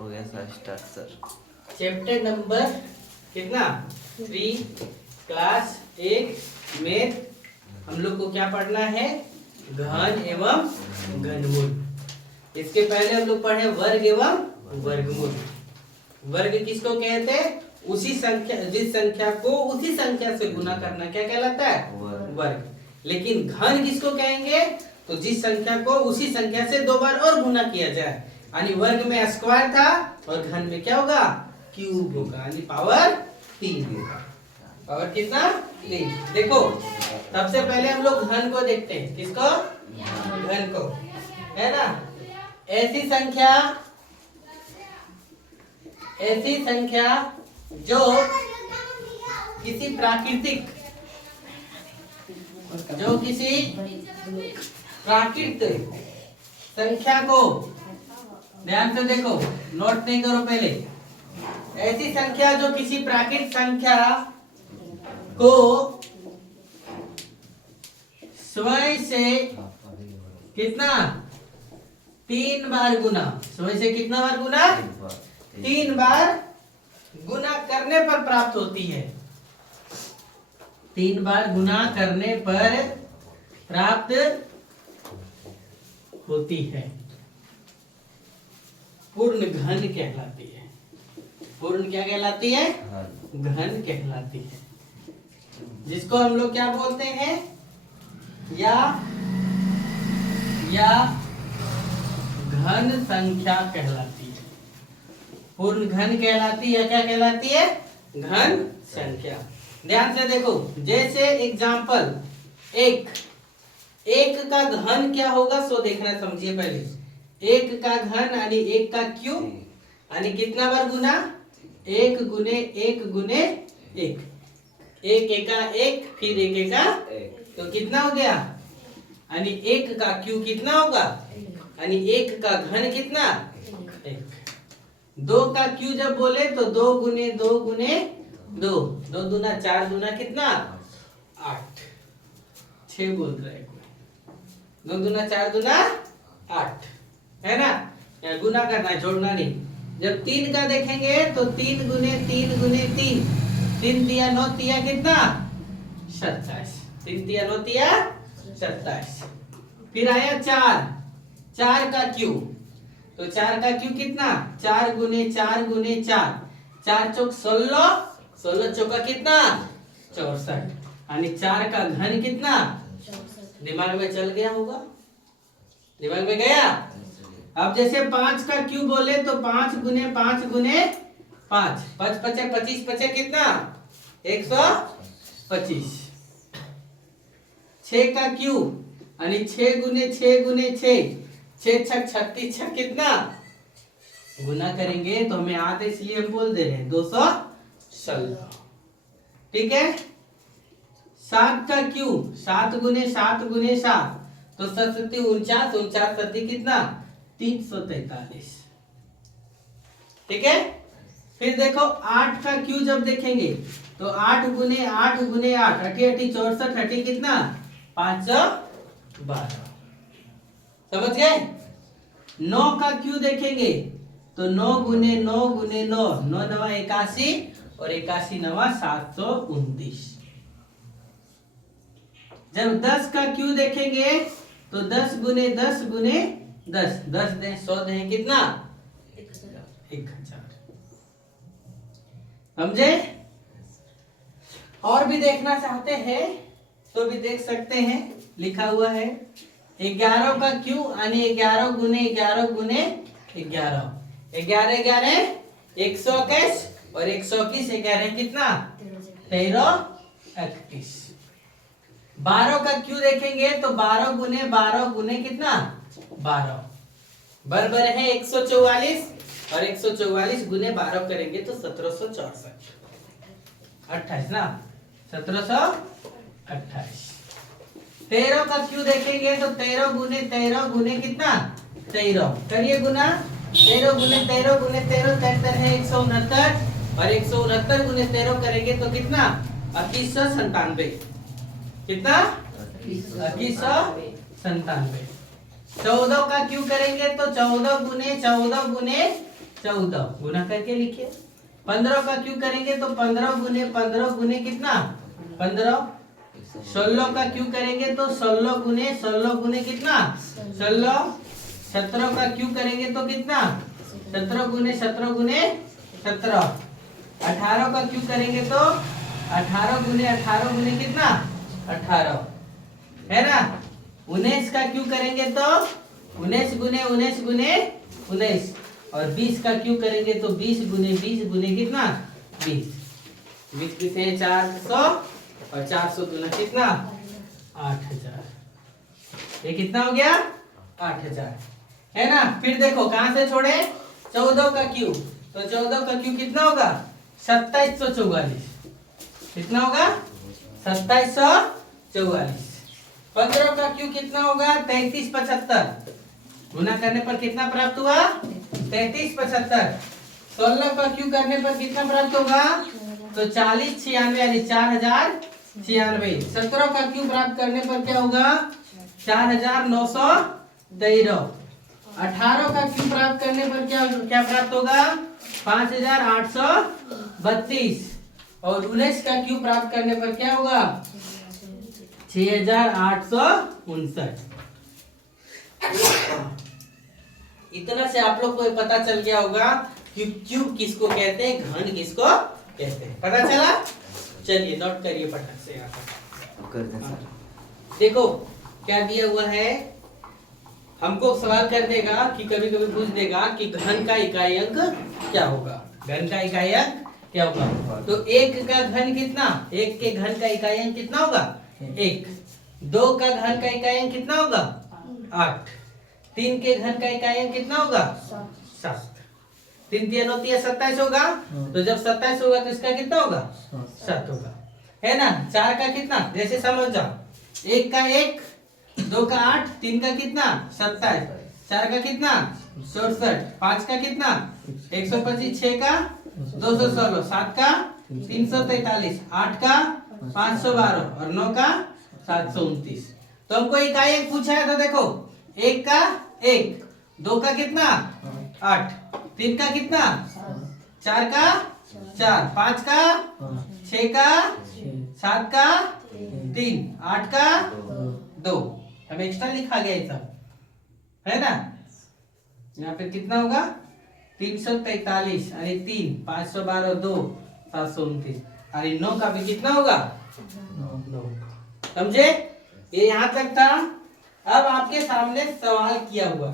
हो गया sir, start sir. Chapter number कितना 3 क्लास 1 मैथ। हम लोग को क्या पढ़ना है? घन एवं घनमूल। इसके पहले हम लोग पढ़े वर्ग एवं वर्गमूल। वर्ग किसको कहते हैं? उसी संख्या, जिस संख्या को उसी संख्या से गुना करना क्या कहलाता है? वर्ग। लेकिन घन किसको कहेंगे? तो जिस संख्या को उसी संख्या से 2 बार और गुना किया जाए। यानी वर्ग में स्क्वायर था और घन में क्या होगा? क्यूब होगा, यानी पावर 3 होगा। पावर कितना? 3। देखो सबसे पहले हम लोग घन को देखते हैं। किसको? घन को, है ना। ऐसी संख्या जो किसी प्राकृतिक संख्या को, ध्यान से देखो, नोट नहीं करो पहले। ऐसी संख्या जो किसी प्राकृतिक संख्या को स्वयं से कितना? 3 बार गुना। स्वयं से कितना बार गुना? 3 बार गुना करने पर प्राप्त होती है। 3 बार गुना करने पर प्राप्त होती है, पूर्ण घन कहलाती है। पूर्ण क्या कहलाती है? घन कहलाती है। जिसको हम लोग क्या बोलते हैं? या घन संख्या कहलाती है। पूर्ण घन कहलाती है। क्या कहलाती है? घन संख्या। ध्यान से देखो, जैसे एग्जाम्पल एक का घन क्या होगा सो देखना, समझिए पहले। 1 का घन यानी 1 का क्यूब, यानी कितना बार गुना? 1 गुने 1 गुने 1। 1 एका 1, फिर 1 एका 1, तो कितना हो गया? यानी 1 का क्यूब कितना होगा? यानी 1 का घन कितना? 1। 2 का क्यूब जब बोले तो 2 गुने 2 गुने 2, 2 दूना 4 दूना कितना? 8। 6 बोल रहे हैं कोई। 2 दूना 4 दूना 8, है ना। या गुना करना है, जोड़ना नहीं। जब 3 का देखेंगे तो 3 गुने 3 गुने 3, 3 तिया 9 तिया कितना? 27। 3 तिया 9 तिया 27। फिर आया 4 का क्यूब, तो 4 का क्यूब कितना? 4 गुने 4 गुने 4, 4 चौक 16, 16 चौका कितना? 64। यानी 4 का घन कितना? दिमाग में चल गया होगा? दिमाग में गया? अब जैसे 5 का क्यूब बोले तो 5 गुने 5 गुने 5, 5 पचे 25 पचे कितना? 125। 6 का क्यूब यानी 6 गुने 6 गुने 6, 6 छक 36 छक कितना? गुना करेंगे तो हमें आता है, इसलिए हम बोल दे रहे हैं 216। ठीक है। 7 का क्यूब, 7 गुने 7 गुने 7, तो 7 49, 49 सती कितना? 343। ठीक है। फिर देखो 8 का क्यूब जब देखेंगे तो 8 गुने 8 गुने 8, 8 8 64, 8 कितना? 512। समझ गए? 9 का क्यूब देखेंगे तो 9 गुने 9 गुने 9, 9 9 81 और 81 9 729। जब 10 का क्यूब देखेंगे तो 10 गुने 10 गुने 10, 10 दे 100 दे कितना? 1000। समझे? और भी देखना चाहते हैं तो भी देख सकते हैं, लिखा हुआ है। 11 का क्यूब यानी 11 गुने 11 गुने 11, 11 11 121 और 121 11 कितना? 13 31। 12 का क्यूब देखेंगे तो 12 गुने 12 गुने कितना? 12, बराबर है 144 और 144 गुने 12 करेंगे तो 1764, 28 ना, 1728। 13 का क्यूब देखेंगे तो 13 गुने कितना? 13, करिए गुना। 13 गुने 13 गुने 13 कहते हैं 169, और 169 गुने 13 करेंगे तो कितना? 2197। कितना? 2197। 14 का क्यूब करेंगे तो 14 गुने 14 गुना करके लिखिए। 15 का क्यों करेंगे तो 15 गुने कितना 15। 16 का क्यों करेंगे तो 16 गुने कितना 16। 17 का क्यों करेंगे तो कितना 17 गुने 17। 18 का क्यों करेंगे तो 18 गुने कितना 18 है ना। 19 का क्यों करेंगे तो 19 गुने 19। और 20 का क्यों करेंगे तो 20 गुने कितना 20। 20 कितने 400 और 400 गुना कितना 8000। ये कितना हो गया 8000 है ना। फिर देखो कहां से छोड़े 14 का क्यू तो 14 का क्यू कितना होगा 2744। कितना होगा 2744। 15 का क्यू कितना होगा 3375। गुना करने पर कितना प्राप्त हुआ 3375। 16 का क्यू करने पर कितना प्राप्त होगा तो 4096 यानी 4096। 17 का क्यू प्राप्त करने पर क्या होगा 4913। 18 का क्यू प्राप्त करने पर क्या प्राप्त होगा 5832। और 19 का क्यू प्राप्त करने पर क्या होगा 6859। इतना से आप लोग को पता चल गया होगा कि क्यूब किसको कहते हैं घन किसको कहते हैं। पता चला। चलिए नोट करिए फटाक से यहाँ पर। देखो क्या दिया हुआ है। हमको सवाल कर देगा कि कभी कभी पूछ देगा कि घन का इकाई अंक क्या होगा। घन का इकाई अंक क्या होगा तो एक का घन कितना एक के घन का इकाई अंक कितना होगा 1। 2 का घन का इकाई अंक कितना होगा 8। 3 के घन का इकाई अंक कितना होगा 7। 3 3 होती है 27 होगा। तो जब 27 होगा तो इसका कितना होगा 7 होगा है ना। 4 का कितना जैसे समझ जाओ 1 का 1 2 का 8 3 का कितना 27 4 का कितना 67 5 का कितना 125 6 का 216 7 का 343 8 का 512 और 9 का 729। तो हमको इकाई अंक पूछा है तो देखो 1 का 1 2 का कितना 8 3 का कितना 4 का 4 5 का 6 का 7 का 3 8 का 2। हम एक्स्ट्रा लिखा गया ये सब है ना। यहाँ पे कितना होगा 343 अरे 3 512 2 729 अरे 9 का भी कितना होगा 9। समझे ये यहाँ तक था। अब आपके सामने सवाल किया हुआ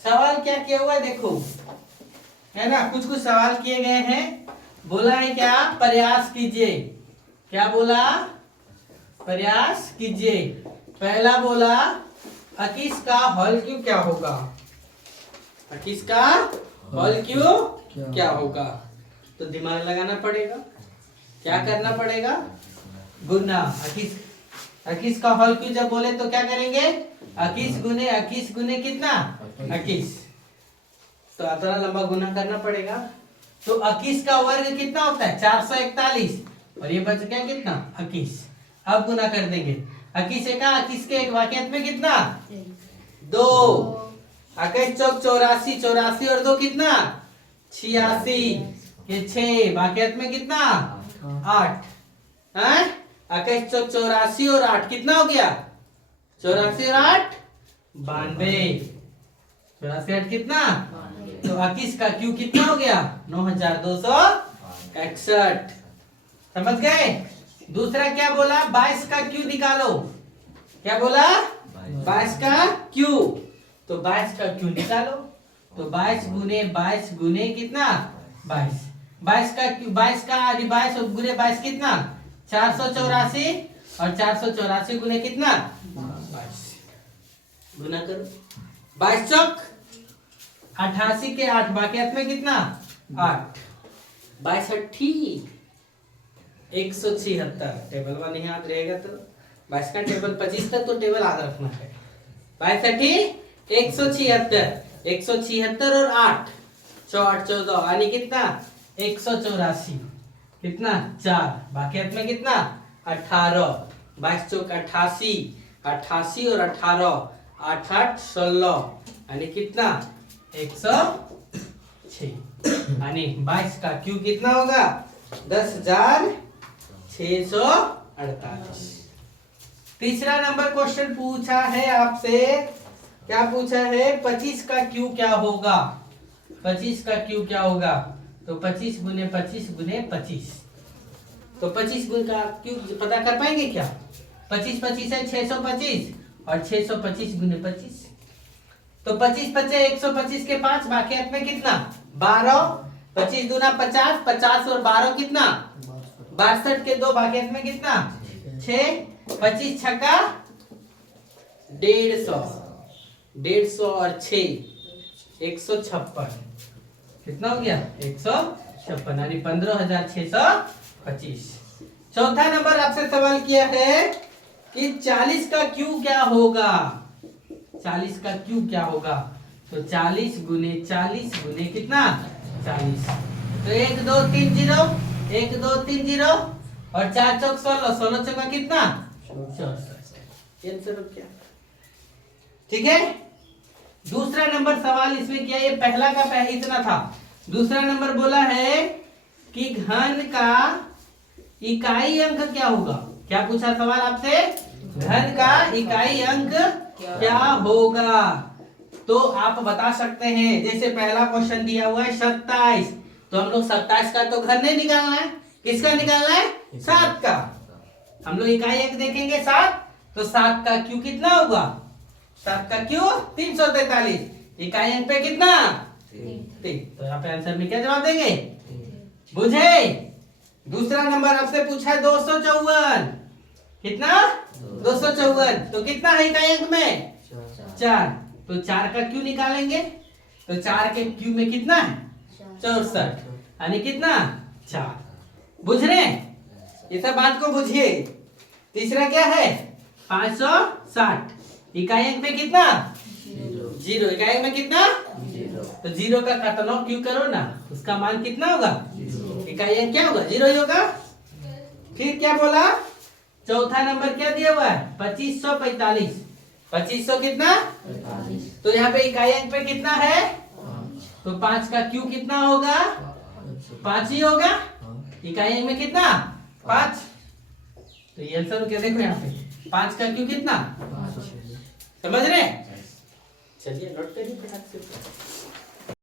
सवाल क्या किया हुआ है देखो है ना। कुछ सवाल किए गए हैं। बोला है क्या प्रयास कीजिए। क्या बोला प्रयास कीजिए। पहला बोला 21 का हॉल क्यों क्या होगा 21 का हॉल क्यों क्या होगा। तो दिमाग लगाना पड़ेगा। क्या करना पड़ेगा गुना 21 का हॉल क्यों जब बोले तो क्या करेंगे 21 गुने कितना 21। तो इतना लंबा गुना करना पड़ेगा। तो 21 का वर्ग कितना होता है 441 और ये बच गया कितना 21। अब गुना कर देंगे 21 का 21 के एक वाक्यांश में कितना 2 21 चौक 84 84 और 2 कितना 86 ये 6 वाक्यांश में कितना 8 है 21 चौक 84 और 8 कितना हो गया 84 और 8 92। 84 8 कितना तो 21 का क्यू कितना हो गया 9261। समझ गए। दूसरा क्या बोला 22 का क्यू निकालो। क्या बोला 22 का क्यू तो 22 का क्यू निकालो। तो 22 गुने कितना 22 22 का 22 गुने 22 कितना 484 और 484 गुने कितना 22 गुना करो 22 चौक 88 के 8 वाक्यांश में कितना 8 22 अट्ठी 176। टेबल वन नहीं याद रहेगा तो 22 का टेबल 25 तक तो टेबल याद रखना है। 22 अट्ठी 176 और 8 8 14 यानी कितना 184 कितना 4 वाक्यांश में कितना 18 22 चौक 88 88 और 18 8 8 16 यानी कितना 116। 6 यानी 22 का क्यू कितना होगा 10,648। तीसरा नंबर क्वेश्चन पूछा है आपसे, क्या पूछा है 25 का क्यू क्या होगा। 25 का क्यू क्या होगा, तो 25 गुने 25 गुने 25, तो 25 गुने का क्यू पता कर पाएंगे क्या। 25 25 है 625 और 625 गुने 25, तो 25 बचे 125 के 5, बाकी हाथ में कितना 12, 25 दूना 50, 50 और 12 कितना 62 के 2, बाकी हाथ में कितना 6, 25 छक्का 150, 150 और 6 156, कितना हो गया 156 यानी 15,625। चौथा नंबर आपसे सवाल किया है कि 40 का क्यू क्या होगा। 40 का क्यू क्या होगा, तो 40 गुने 40 गुने कितना 40, तो 1 2 3 0, 1 2 3 0 और 4 चौक 16, 16 चौका कितना 64। ठीक है। दूसरा नंबर सवाल इसमें क्या, ये पहला का इतना था। दूसरा नंबर बोला है कि घन का इकाई अंक क्या होगा। क्या पूछा सवाल आपसे, घन का इकाई अंक क्या होगा। तो आप बता सकते हैं, जैसे पहला क्वेश्चन दिया हुआ है 27, तो हम लोग 27 का तो घन नहीं निकालना है, किसका निकालना है 7 का। हम लोग इकाई अंक देखेंगे 7, तो 7 का क्यू कितना होगा, 7 का क्यू 343, इकाई अंक पे कितना 3, तो यहाँ पे आंसर में क्या जवाब देंगे, बुझे। दूसरा नंबर आपसे पूछा है 254, कितना 254, तो कितना है इकाई अंक में 4, तो 4 का क्यू निकालेंगे, तो 4 के क्यू में कितना है 64 यानी कितना 4। बुझ रहे हैं, ये सब बात को बुझिए। तीसरा क्या है 560, इकाई अंक में कितना 0, इकाई अंक में कितना 0, तो 0 का खतरनाक क्यू करो ना, उसका मान कितना होगा, इकाई अंक क्या होगा 0 ही होगा। फिर क्या बोला, चौथा नंबर क्या दिया हुआ है 2545, 2500 कितना 45, तो यहाँ पे इकाई अंक पे कितना है, तो 5 का क्यू कितना होगा 5 ही होगा, इकाई अंक में कितना 5, तो ये आंसर क्या देखो यहाँ पे 5 का क्यू कितना 5, समझ रहे। चलिए नोट करिए फटाक से।